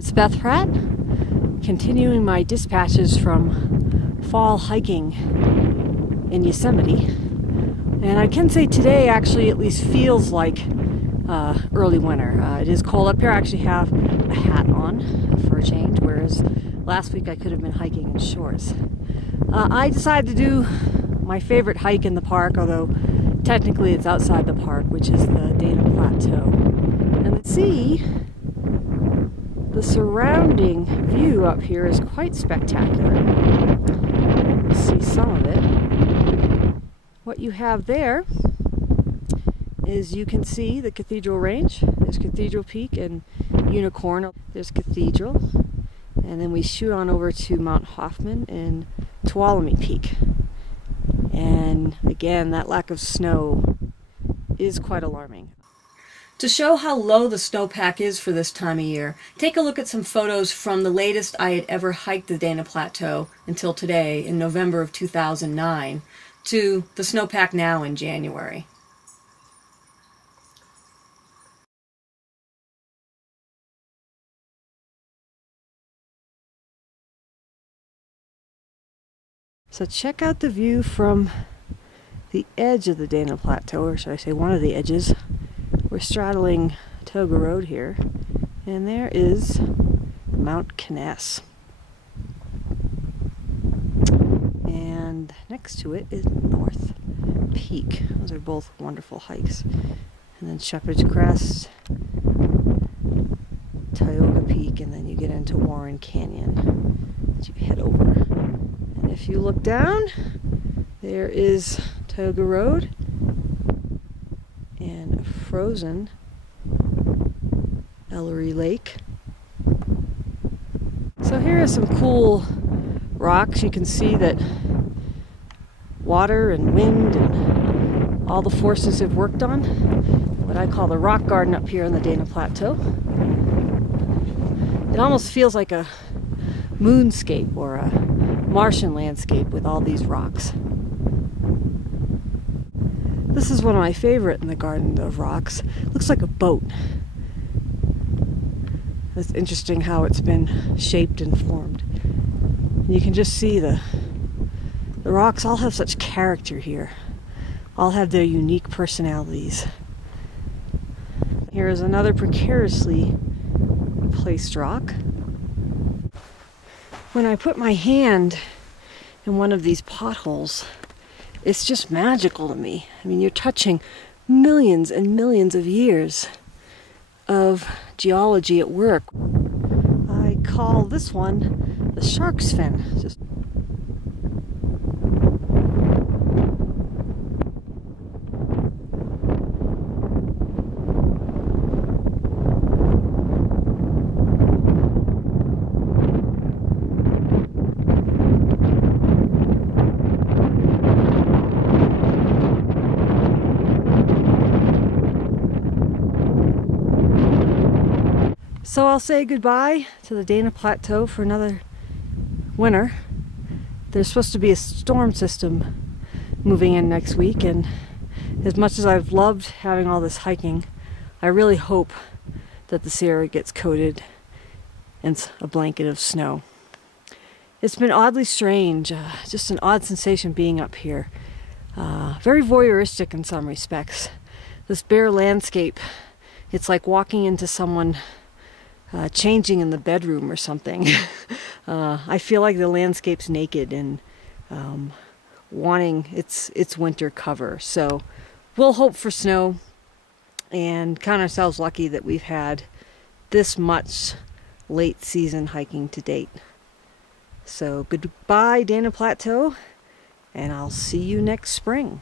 It's Beth Pratt, continuing my dispatches from fall hiking in Yosemite. And I can say today actually at least feels like early winter. It is cold up here. I actually have a hat on for a change, whereas last week I could have been hiking in shorts. I decided to do my favorite hike in the park, although technically it's outside the park, which is the Dana Plateau. And see, the surrounding view up here is quite spectacular. You see some of it. What you have there is you can see the Cathedral range. There's Cathedral Peak and Unicorn. There's Cathedral. And then we shoot on over to Mount Hoffman and Tuolumne Peak. And again, that lack of snow is quite alarming. To show how low the snowpack is for this time of year, take a look at some photos from the latest I had ever hiked the Dana Plateau until today in November of 2009 to the snowpack now in January. So check out the view from the edge of the Dana Plateau, or should I say one of the edges. We're straddling Tioga Road here, and there is Mount Conness. And next to it is North Peak. Those are both wonderful hikes. And then Shepherd's Crest, Tioga Peak, and then you get into Warren Canyon as you head over. And if you look down, there is Tioga Road and frozen Ellery Lake. So here are some cool rocks. You can see that water and wind and all the forces have worked on what I call the rock garden up here on the Dana Plateau. It almost feels like a moonscape or a Martian landscape with all these rocks. This is one of my favorite in the garden of rocks. It looks like a boat. It's interesting how it's been shaped and formed. And you can just see the rocks all have such character here. All have their unique personalities. Here is another precariously placed rock. When I put my hand in one of these potholes, it's just magical to me. I mean, you're touching millions and millions of years of geology at work. I call this one the shark's fin. So I'll say goodbye to the Dana Plateau for another winter. There's supposed to be a storm system moving in next week, and as much as I've loved having all this hiking, I really hope that the Sierra gets coated in a blanket of snow. It's been oddly strange, just an odd sensation being up here. Very voyeuristic in some respects. This bare landscape, it's like walking into someone changing in the bedroom or something. I feel like the landscape's naked and wanting its winter cover. So we'll hope for snow and count ourselves lucky that we've had this much late season hiking to date. So goodbye, Dana Plateau, and I'll see you next spring.